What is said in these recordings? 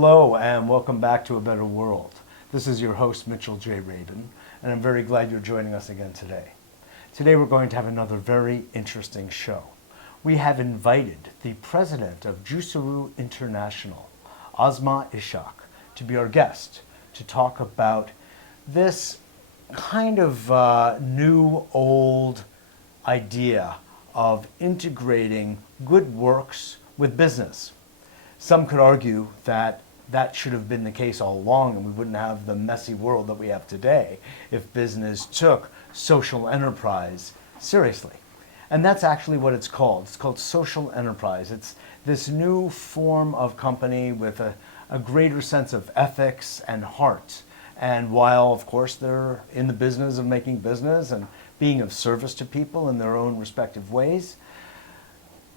Hello and welcome back to A Better World. This is your host Mitchell J. Rabin, and I'm very glad you're joining us again today. Today we're going to have another very interesting show. We have invited the president of Juiceroo International, Asma Ishaq, to be our guest to talk about this kind of new old idea of integrating good works with business. Some could argue that that should have been the case all along and we wouldn't have the messy world that we have today if business took social enterprise seriously. And that's actually what it's called. It's called social enterprise. It's this new form of company with a greater sense of ethics and heart. And while, of course, they're in the business of making business and being of service to people in their own respective ways,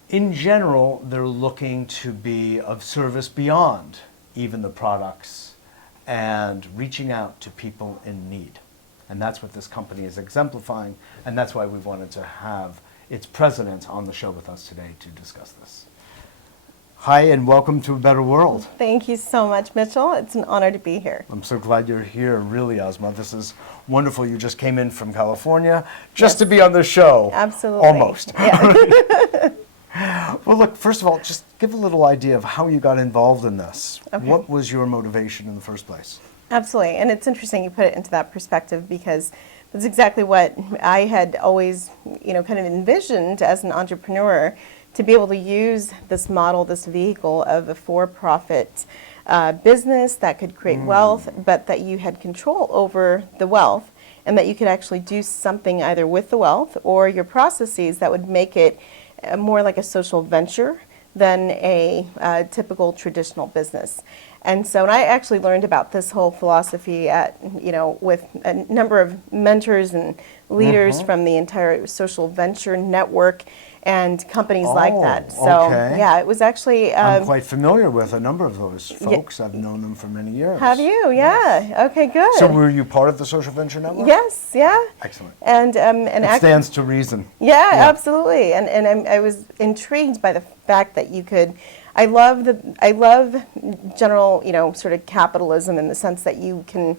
in general, they're looking to be of service beyond even the products and reaching out to people in need. And that's what this company is exemplifying, and that's why we wanted to have its president on the show with us today to discuss this. Hi, and welcome to A Better World. Thank you so much, Mitchell. It's an honor to be here. I'm so glad you're here, really, Asma. This is wonderful. You just came in from California just to be on the show. Absolutely. Almost. Yeah. Well, look, first of all, just give a little idea of how you got involved in this. Okay. What was your motivation in the first place? Absolutely. And it's interesting you put it into that perspective because that's exactly what I had always, kind of envisioned as an entrepreneur, to be able to use this model, this vehicle of a for-profit business that could create wealth, but that you had control over the wealth and that you could actually do something either with the wealth or your processes that would make it more like a social venture than a typical traditional business. And so I actually learned about this whole philosophy with a number of mentors and leaders from the entire social venture network and companies like that. So okay. yeah, it was actually I'm quite familiar with a number of those folks. I've known them for many years. Have you? Yeah. Yes. Okay, good. So were you part of the Social Venture Network? Yes, yeah. Excellent. And it stands to reason. Yeah, absolutely. And I was intrigued by the fact that you could. I love general, sort of capitalism in the sense that you can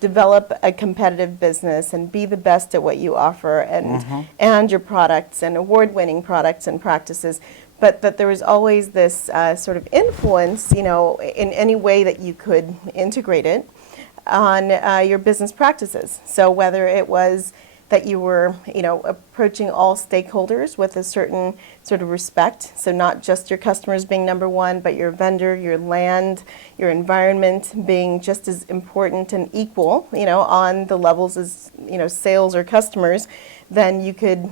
develop a competitive business and be the best at what you offer and your products and award-winning products and practices, but that there was always this sort of influence, in any way that you could integrate it on your business practices. So whether it was that you were, approaching all stakeholders with a certain sort of respect. So not just your customers being number one, but your vendor, your land, your environment being just as important and equal, on the levels as, sales or customers, then you could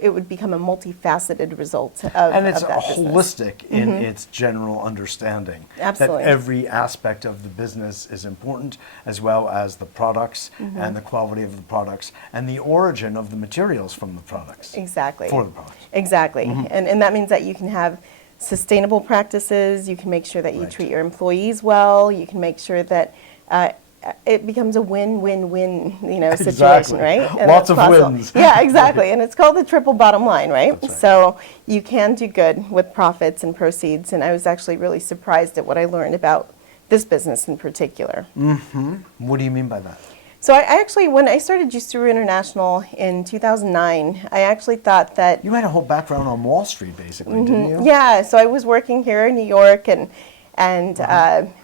it would become a multifaceted result of And it's that business. holistic in its general understanding. Absolutely. That every aspect of the business is important, as well as the products and the quality of the products and the origin of the materials from the products. Exactly. For the products. Exactly. And that means that you can have sustainable practices, you can make sure that you treat your employees well, you can make sure that it becomes a win-win-win, situation, right? And Lots of possible. wins. Yeah, exactly. And it's called the triple bottom line, right? That's right. So you can do good with profits and proceeds. And I was actually really surprised at what I learned about this business in particular. What do you mean by that? So I actually, when I started Juiceroo International in 2009, I actually thought that... You had a whole background on Wall Street, basically, didn't you? Yeah, so I was working here in New York and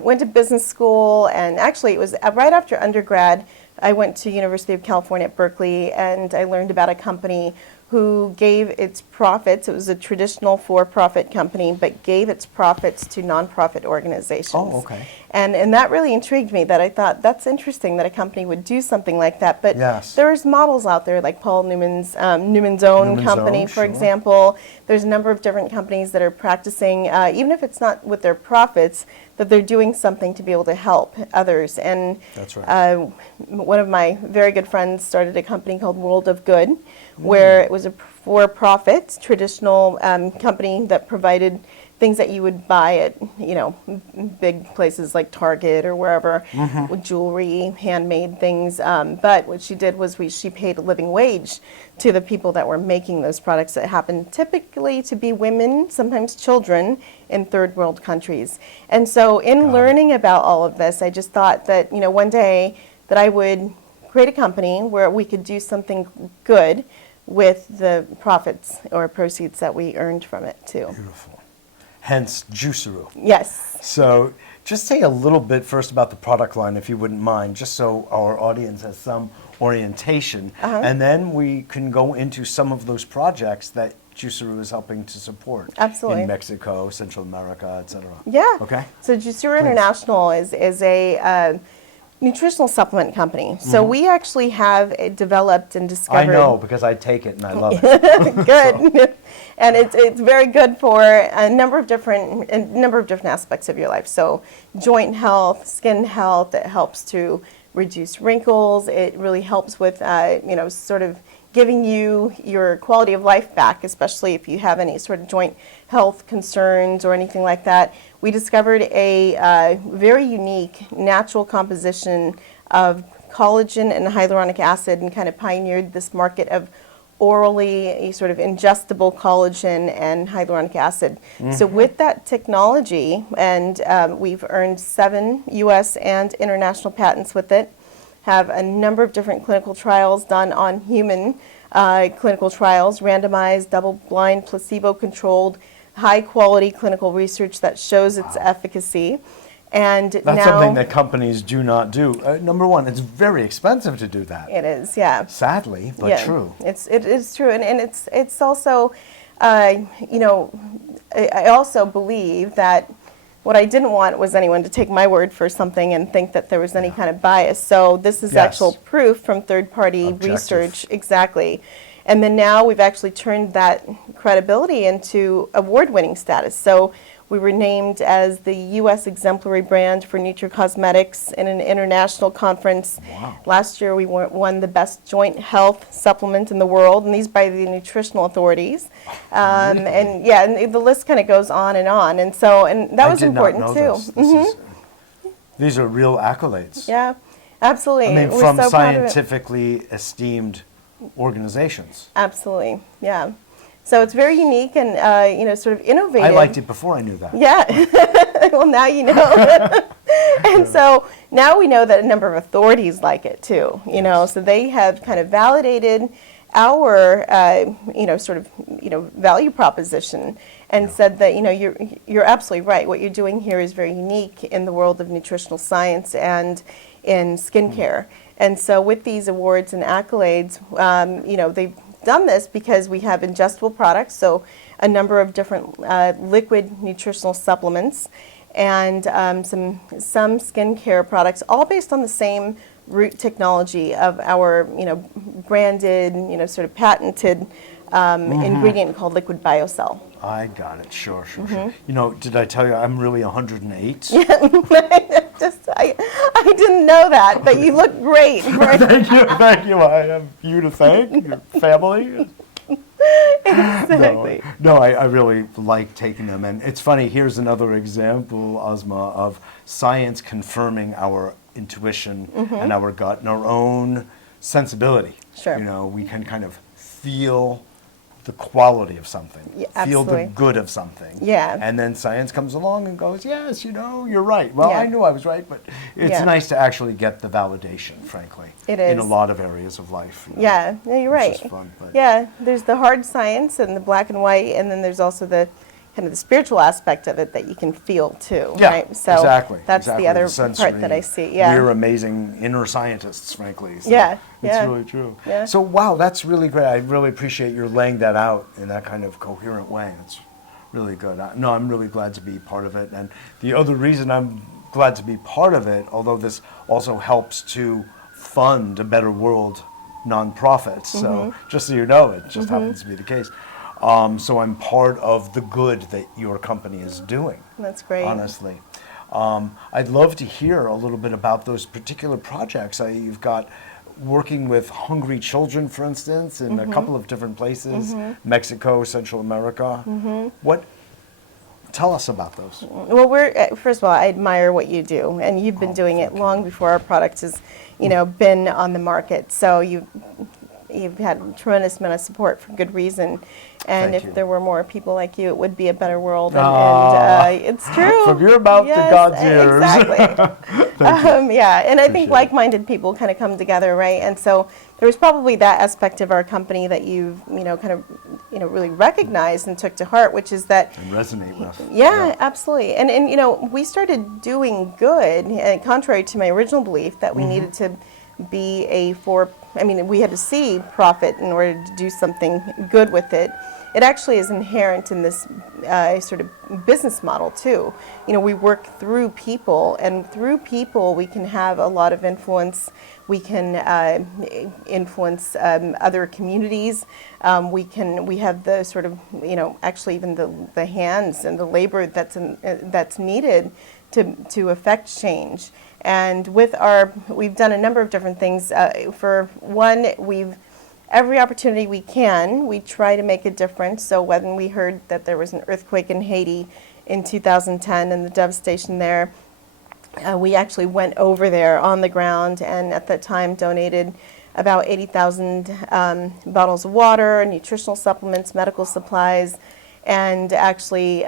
went to business school, and actually it was right after undergrad, I went to University of California at Berkeley, and I learned about a company who gave its profits, it was a traditional for-profit company, but gave its profits to nonprofit organizations. Oh, okay. And that really intrigued me, that I thought, that's interesting that a company would do something like that. But there's models out there, like Paul Newman's Own company, for example. There's a number of different companies that are practicing, even if it's not with their profits, that they're doing something to be able to help others. And that's right. One of my very good friends started a company called World of Good, where it was a for-profit traditional company that provided things that you would buy at, big places like Target or wherever, with jewelry, handmade things. But what she did was she paid a living wage to the people that were making those products that happened typically to be women, sometimes children, in third world countries. And so in learning about all of this, I just thought that, one day that I would create a company where we could do something good with the profits or proceeds that we earned from it too. Beautiful. Hence Juiceroo. Yes. So just say a little bit first about the product line, if you wouldn't mind, just so our audience has some orientation. And then we can go into some of those projects that Juiceroo is helping to support. Absolutely. In Mexico, Central America, et cetera. Yeah. Okay. So Juiceroo International is a nutritional supplement company. So we actually have developed and discovered. I know, because I take it and I love it. Good. And it's very good for a number of different aspects of your life. So joint health, skin health. It helps to reduce wrinkles. It really helps with sort of giving you your quality of life back, especially if you have any sort of joint health concerns or anything like that. We discovered a very unique natural composition of collagen and hyaluronic acid and kind of pioneered this market of orally sort of ingestible collagen and hyaluronic acid. So with that technology, and we've earned 7 U.S. and international patents with it, have a number of different clinical trials done on human clinical trials, randomized, double-blind, placebo-controlled, high-quality clinical research that shows its efficacy. And That's now, something that companies do not do. Number one, it's very expensive to do that. it is, yeah. Sadly, but Yeah, true. It is true, and it's also, I also believe that what I didn't want was anyone to take my word for something and think that there was any kind of bias. So this is Yes. actual proof from third-party Objective. research, exactly. And then now we've actually turned that credibility into award-winning status. So we were named as the U.S. exemplary brand for nutracosmetics in an international conference. Wow. Last year we won the best joint health supplement in the world, and these by the nutritional authorities. Really? And yeah, and the list kind of goes on. And so, and that was important I did too. not know this. These are real accolades. Yeah, absolutely. I mean, We're from so proud of it. scientifically esteemed organizations. Absolutely, yeah. So it's very unique and sort of innovative. I liked it before I knew that. Yeah. Well, now you know. And so now we know that a number of authorities like it too. So they have kind of validated our value proposition and said that you're absolutely right. What you're doing here is very unique in the world of nutritional science and in skincare. And so with these awards and accolades, they've done this because we have ingestible products, so a number of different liquid nutritional supplements, and some skincare products, all based on the same root technology of our branded, sort of patented ingredient called liquid Biocell. I got it. Sure. Did I tell you I'm really 108? I didn't know that, but you look great. Thank you. I have you to thank, your family. Exactly. No, I really like taking them. And it's funny, here's another example, Asma, of science confirming our intuition and our gut and our own sensibility. Sure. We can kind of feel the quality of something, Yeah, feel the absolutely. good of something. Yeah. And then science comes along and goes, yes, you're right. Well, Yeah. I knew I was right, but it's Yeah. nice to actually get the validation, frankly. It In a is. lot of areas of life. Yeah, no, you're right. Which is fun, but- Yeah, there's the hard science and the black and white, and then there's also the kind of the spiritual aspect of it that you can feel too, Yeah, right? So exactly. that's exactly. the other sensory, part that I see. Yeah. We're amazing inner scientists, frankly. So Yeah, It's yeah. really true. Yeah. So, wow, that's really great. I really appreciate your laying that out in that kind of coherent way. It's really good. I'm really glad to be part of it. And the other reason I'm glad to be part of it, although this also helps to fund a better world nonprofits. So just so you know, it just happens to be the case. So I'm part of the good that your company is doing. That's great. Honestly. I'd love to hear a little bit about those particular projects. You've got working with hungry children, for instance, in a couple of different places, Mexico, Central America. Tell us about those. Well, first of all, I admire what you do, and you've been doing it long before our product has, been on the market. So you've had a tremendous amount of support for good reason. And Thank if you. there were more people like you, it would be a better world. Aw. And it's true. From your mouth to God's ears. Exactly. Yeah, and I think Appreciate it. like-minded people kind of come together, right? And so there was probably that aspect of our company that you've, really recognized and took to heart, which is that And resonate with. yeah, absolutely. And we started doing good, contrary to my original belief that we needed to be we had to see profit in order to do something good with it. It actually is inherent in this sort of business model too. We work through people, and through people we can have a lot of influence. We can influence other communities. We have the sort of, actually even the hands and the labor that's needed to affect change. And we've done a number of different things. For one, every opportunity we can, we try to make a difference. So when we heard that there was an earthquake in Haiti in 2010 and the devastation there, we actually went over there on the ground and at that time donated about 80,000 bottles of water, nutritional supplements, medical supplies, and actually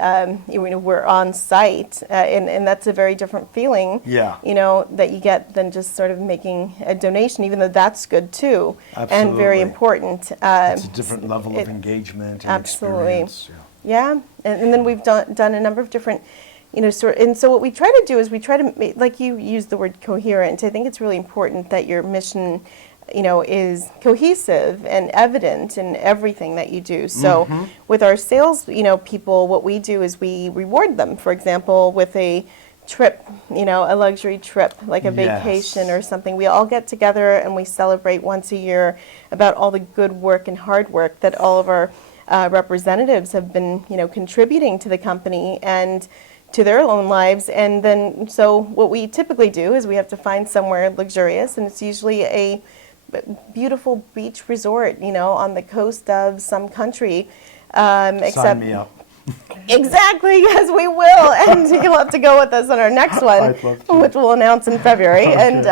we're on site, and that's a very different feeling, Yeah. that you get than just sort of making a donation, even though that's good too, and Absolutely. very important. It's a different level of engagement and absolutely. experience. Yeah, and then we've done a number of different, and so what we try to do is we try to make, like you used the word coherent. I think it's really important that your mission, is cohesive and evident in everything that you do. So with our sales, people, what we do is we reward them, for example, with a trip, a luxury trip, like a vacation or something. We all get together and we celebrate once a year about all the good work and hard work that all of our representatives have been, contributing to the company and to their own lives. And then, so what we typically do is we have to find somewhere luxurious, and it's usually a beautiful beach resort, on the coast of some country. Sign me up. Exactly, yes, we will, and you'll have to go with us on our next one, I'd love to. which we'll announce in February. And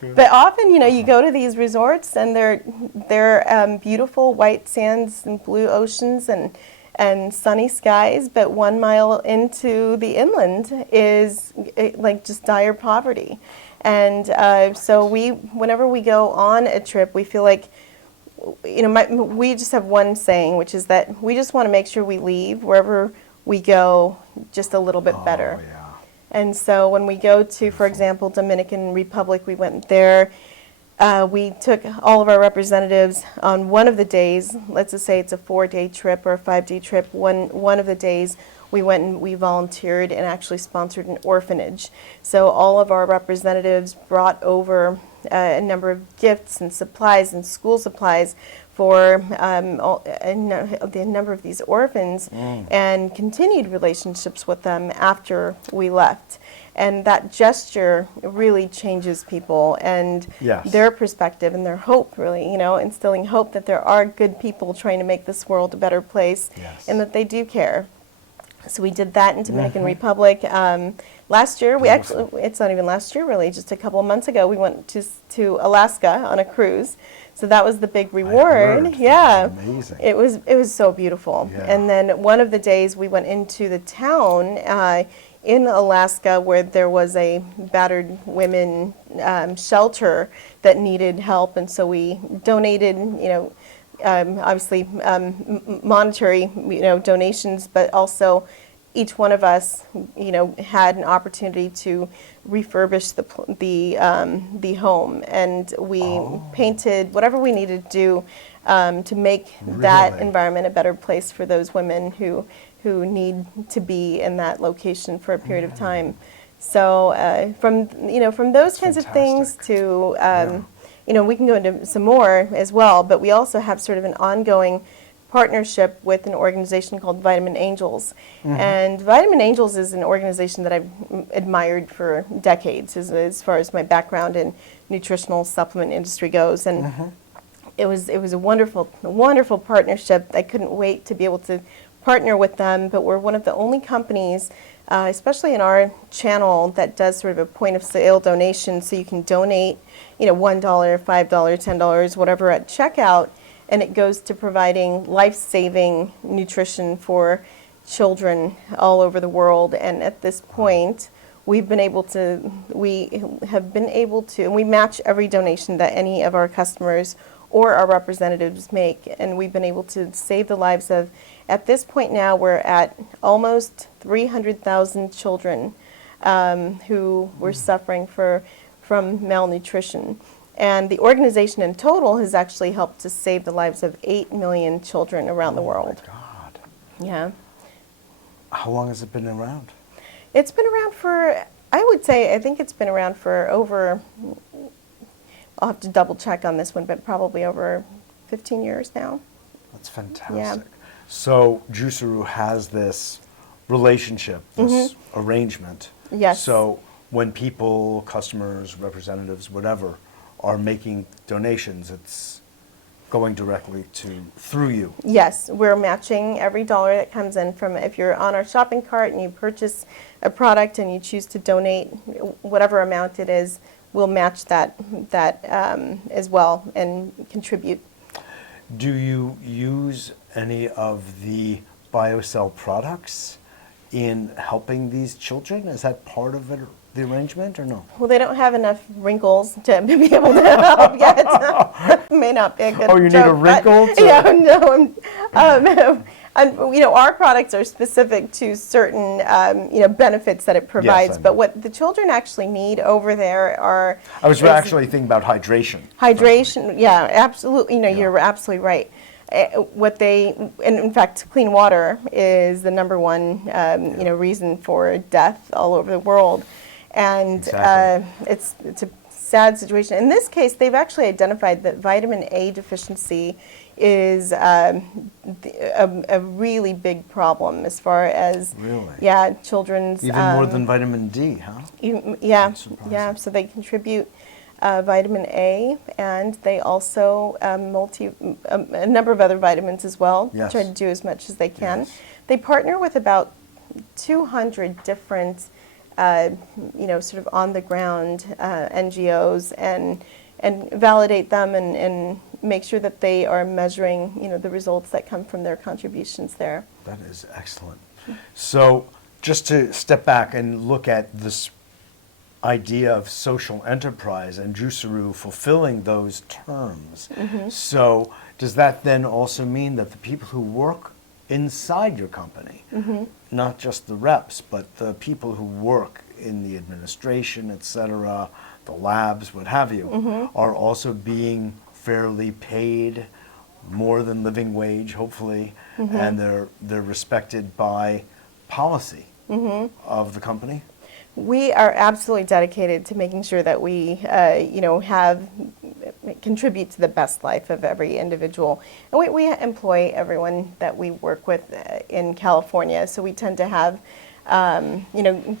but often, you go to these resorts, and they're beautiful white sands and blue oceans and sunny skies. But 1 mile into the inland is like just dire poverty. And so whenever we go on a trip, we feel like, we just have one saying, which is that we just want to make sure we leave wherever we go just a little bit better. Oh, yeah. And so when we go to, for example, Dominican Republic, we went there. We took all of our representatives on one of the days. Let's just say it's a 4-day trip or a 5-day trip. One of the days, we went and we volunteered and actually sponsored an orphanage. So all of our representatives brought over a number of gifts and supplies and school supplies for a number of these orphans and continued relationships with them after we left. And that gesture really changes people and their perspective and their hope, really, instilling hope that there are good people trying to make this world a better place and that they do care. So we did that in Dominican Republic. Last year, it's not even last year really, just a couple of months ago, we went to Alaska on a cruise. So that was the big reward. Yeah. Amazing. It was so beautiful. Yeah. And then one of the days we went into the town in Alaska where there was a battered women shelter that needed help, and so we donated, obviously monetary, donations, but also each one of us, had an opportunity to refurbish the home, and we painted whatever we needed to do to make that environment a better place for those women who need to be in that location for a period of time. So from those kinds of things to we can go into some more as well, but we also have sort of an ongoing partnership with an organization called Vitamin Angels. And Vitamin Angels is an organization that I've admired for decades as far as my background in nutritional supplement industry goes. And it was a wonderful partnership. I couldn't wait to be able to partner with them, but we're one of the only companies, especially in our channel, that does sort of a point of sale donation. So you can donate, $1, $5, $10, whatever at checkout, and it goes to providing life-saving nutrition for children all over the world. And at this point, we have been able to, and we match every donation that any of our customers or our representatives make, and we've been able to save the lives of, at this point now, we're at almost 300,000 children who were suffering from malnutrition. And the organization in total has actually helped to save the lives of 8 million children around the world. Oh my God. Yeah. How long has it been around? It's been around for, I think it's been around for over, I'll have to double check on this one, but probably over 15 years now. That's fantastic. Yeah. So Juiceroo has this relationship, this arrangement. Yes. So when people, customers, representatives, whatever, are making donations, it's going directly through you. Yes, we're matching every dollar that comes in from, if you're on our shopping cart and you purchase a product and you choose to donate whatever amount it is, we'll match that as well and contribute. Do you use any of the Biocell products in helping these children? Is that part of it, the arrangement, or no? Well, they don't have enough wrinkles to be able to help yet. May not be a good Oh, you need joke, a wrinkle? Yeah, no. Our products are specific to certain, benefits that it provides. I But know. what the children actually need over there are I was actually thinking about hydration. hydration. Yeah, absolutely. You're absolutely right. And in fact, clean water is the number one, reason for death all over the world. And Exactly. it's a sad situation. In this case, they've actually identified that vitamin A deficiency is a really big problem as far as children's Even more than vitamin D, huh? Yeah. Surprising. So they contribute vitamin A, and they also a number of other vitamins as well. Yes. Try to do as much as they can. Yes. They partner with about 200 different, sort of on the ground NGOs and validate them and make sure that they are measuring, the results that come from their contributions there. That is excellent. So just to step back and look at this idea of social enterprise and Juiceroo fulfilling those terms. So does that then also mean that the people who work inside your company, not just the reps, but the people who work in the administration, et cetera, the labs, what have you, are also being fairly paid, more than living wage, hopefully, and they're respected by policy of the company? We are absolutely dedicated to making sure that we, contribute to the best life of every individual. And we employ everyone that we work with in California, so we tend to have,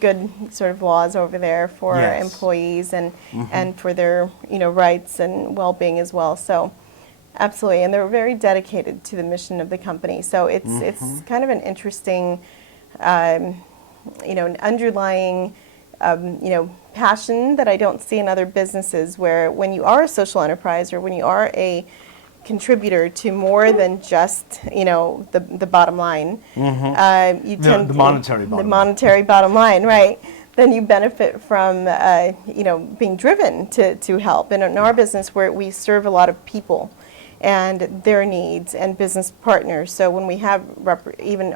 good sort of laws over there for our Yes. employees and for their, rights and well-being as well. So, absolutely, and they're very dedicated to the mission of the company. So it's kind of an interesting, an underlying, passion that I don't see in other businesses, where when you are a social enterprise or when you are a contributor to more than just, the bottom line, you tend The monetary bottom the line. monetary bottom line, right? Then you benefit from, being driven to help. And in our business, where we serve a lot of people and their needs and business partners. So when we have even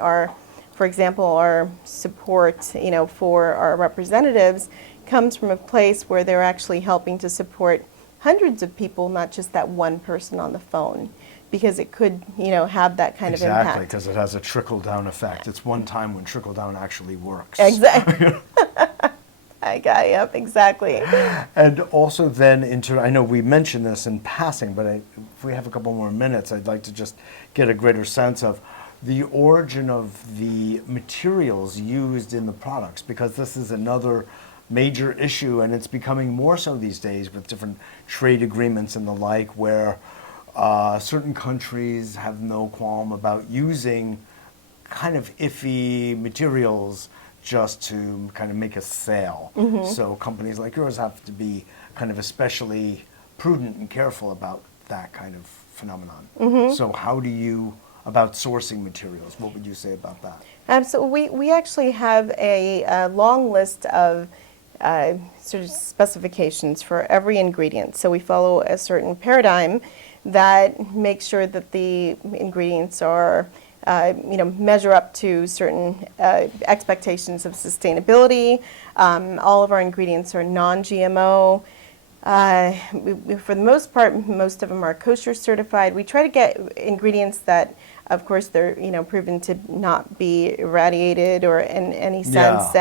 for example, our support, for our representatives comes from a place where they're actually helping to support hundreds of people, not just that one person on the phone, because it could, have that kind of impact. Exactly, because it has a trickle-down effect. It's one time when trickle-down actually works. Exactly. Yep, exactly. And also then, I know we mentioned this in passing, but if we have a couple more minutes, I'd like to just get a greater sense of the origin of the materials used in the products, because this is another major issue, and it's becoming more so these days with different trade agreements and the like, where certain countries have no qualm about using kind of iffy materials just to kind of make a sale. So companies like yours have to be kind of especially prudent and careful about that kind of phenomenon. So how do you, about sourcing materials, what would you say about that? So we actually have a long list of sort of specifications for every ingredient. So we follow a certain paradigm that makes sure that the ingredients are, measure up to certain expectations of sustainability. All of our ingredients are non-GMO. For the most part, most of them are kosher certified. We try to get ingredients that, of course, they're proven to not be irradiated or in any sense,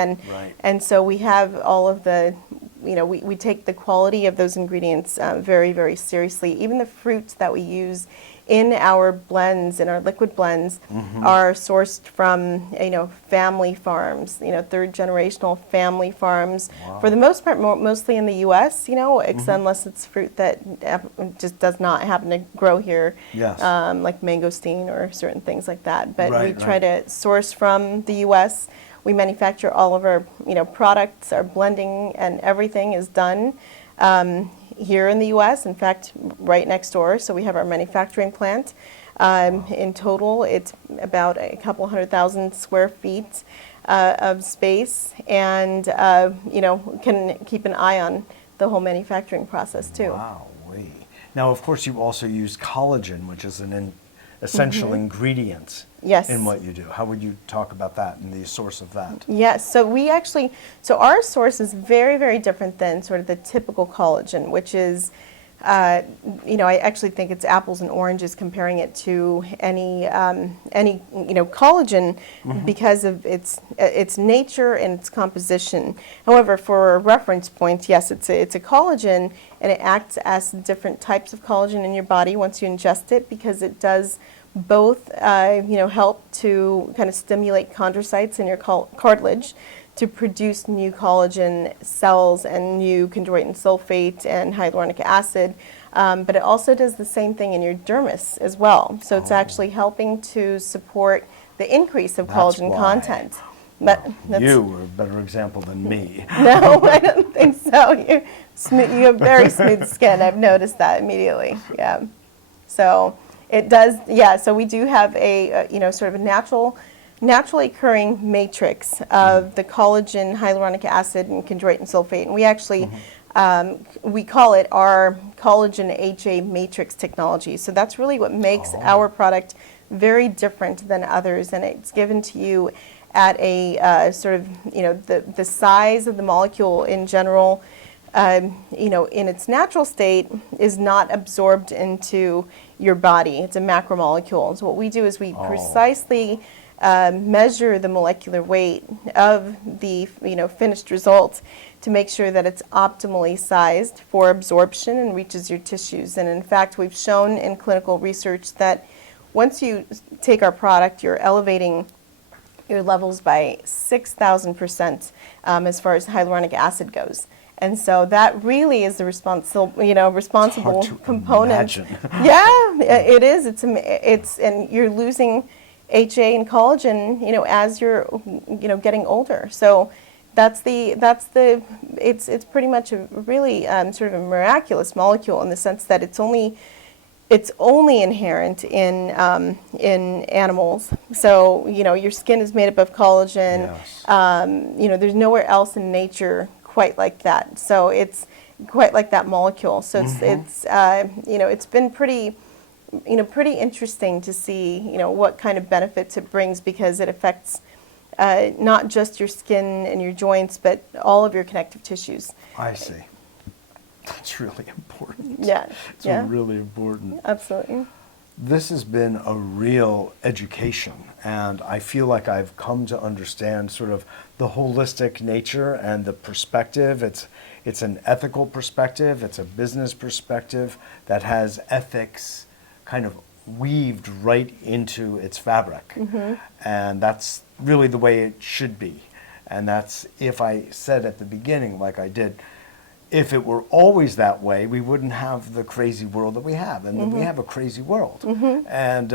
and so we have all of the, we take the quality of those ingredients very, very seriously. Even the fruits that we use in our blends, in our liquid blends, are sourced from family farms, third generational family farms. Wow. For the most part, mostly in the U.S. Unless it's fruit that just does not happen to grow here, Yes. like mangosteen or certain things like that. But Right, we try to source from the U.S. We manufacture all of our products, our blending and everything is done here in the U.S., in fact, right next door. So we have our manufacturing plant. In total, it's about a couple 100,000 square feet of space, and can keep an eye on the whole manufacturing process too. Wow. Now, of course, you also use collagen, which is an essential ingredient Yes. in what you do. How would you talk about that and the source of that? Yes, so our source is very, very different than sort of the typical collagen, which is, I actually think it's apples and oranges comparing it to any collagen because of its nature and its composition. However, for a reference point, yes, it's a collagen, and it acts as different types of collagen in your body once you ingest it, because it does both help to kind of stimulate chondrocytes in your cartilage to produce new collagen cells and new chondroitin sulfate and hyaluronic acid, but it also does the same thing in your dermis as well. So it's actually helping to support the increase of collagen content. You are a better example than me. No, I don't think so. You have very smooth skin. I've noticed that immediately. Yeah. So it does, yeah, so we do have a sort of a naturally occurring matrix of the collagen, hyaluronic acid, and chondroitin sulfate. And we actually, we call it our collagen HA matrix technology. So that's really what makes our product very different than others. And it's given to you at a sort of, the size of the molecule in general, in its natural state is not absorbed into your body. It's a macromolecule. So what we do is we precisely measure the molecular weight of the finished result to make sure that it's optimally sized for absorption and reaches your tissues. And in fact, we've shown in clinical research that once you take our product, you're elevating your levels by 6,000% as far as hyaluronic acid goes. And so that really is the responsible component. Yeah, it is. It's and you're losing HA and collagen, as you're, getting older. So it's pretty much a really sort of a miraculous molecule in the sense that it's only inherent in animals. So your skin is made up of collagen. Yes. There's nowhere else in nature quite like that. So it's quite like that molecule. So it's been pretty interesting to see what kind of benefits it brings, because it affects not just your skin and your joints, but all of your connective tissues. I see. That's really important. Yeah. It's really important. Absolutely. This has been a real education, and I feel like I've come to understand sort of the holistic nature and the perspective. It's an ethical perspective, it's a business perspective that has ethics kind of weaved right into its fabric. And that's really the way it should be. And that's, if I said at the beginning, like I did, if it were always that way, we wouldn't have the crazy world that we have. And we have a crazy world. And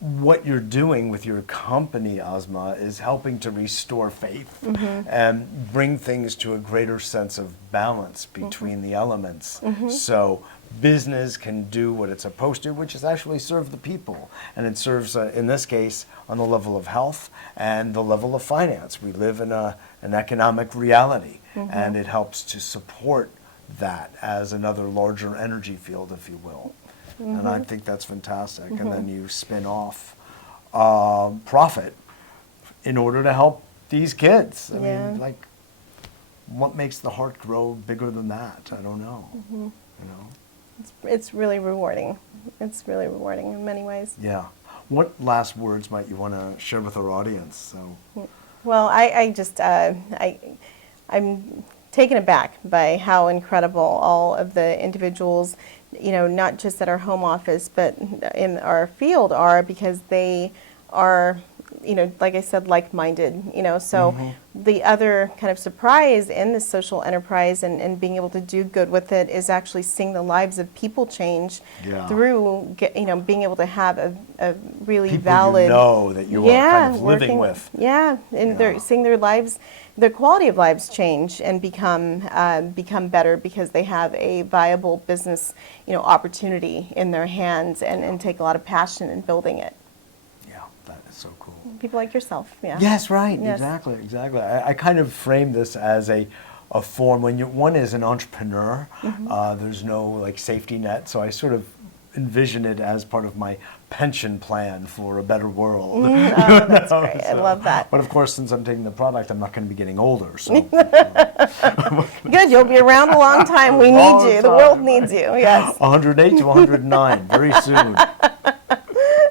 what you're doing with your company, Asma, is helping to restore faith and bring things to a greater sense of balance between the elements. So business can do what it's supposed to, which is actually serve the people. And it serves, in this case, on the level of health and the level of finance. We live in an economic reality, and it helps to support that as another larger energy field, if you will. And I think that's fantastic. And then you spin off profit in order to help these kids. I mean, like, what makes the heart grow bigger than that? I don't know. You know? It's really rewarding. It's really rewarding in many ways. Yeah. What last words might you want to share with our audience? So. Well, I'm taken aback by how incredible all of the individuals, you know, not just at our home office, but in our field are, because they are, you know, like I said, like-minded, you know. So the other kind of surprise in this social enterprise and being able to do good with it is actually seeing the lives of people change through, you know, being able to have a really people valid... you know that you are kind of living with. And they're seeing their lives, their quality of lives change and become better because they have a viable business, you know, opportunity in their hands and take a lot of passion in building it. Yeah, that is so cool. People like yourself, Yes, right, Yes. exactly. I kind of frame this as a form, when one is an entrepreneur, there's no like safety net, so I sort of envision it as part of my pension plan for a better world. Oh, that's great. I love that. But of course, since I'm taking the product, I'm not going to be getting older. So Good, you'll be around a long time. We need you. The world needs you, yes. 108 to 109, very soon.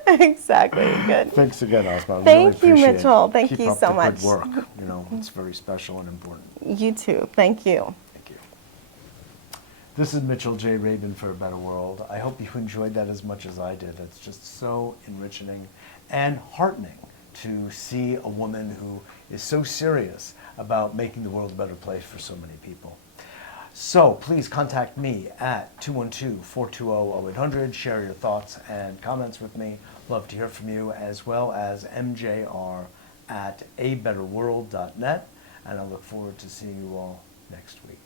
Exactly, good. Thanks again, Asma. Thank you, really appreciate Mitchell. it. Thank Keep you up so the much. Good work. You know, it's very special and important. You too. Thank you. Thank you. This is Mitchell J. Rabin for A Better World. I hope you enjoyed that as much as I did. It's just so enriching and heartening to see a woman who is so serious about making the world a better place for so many people. So please contact me at 212-420-0800. Share your thoughts and comments with me. Love to hear from you, as well as mjr@abetterworld.net. And I look forward to seeing you all next week.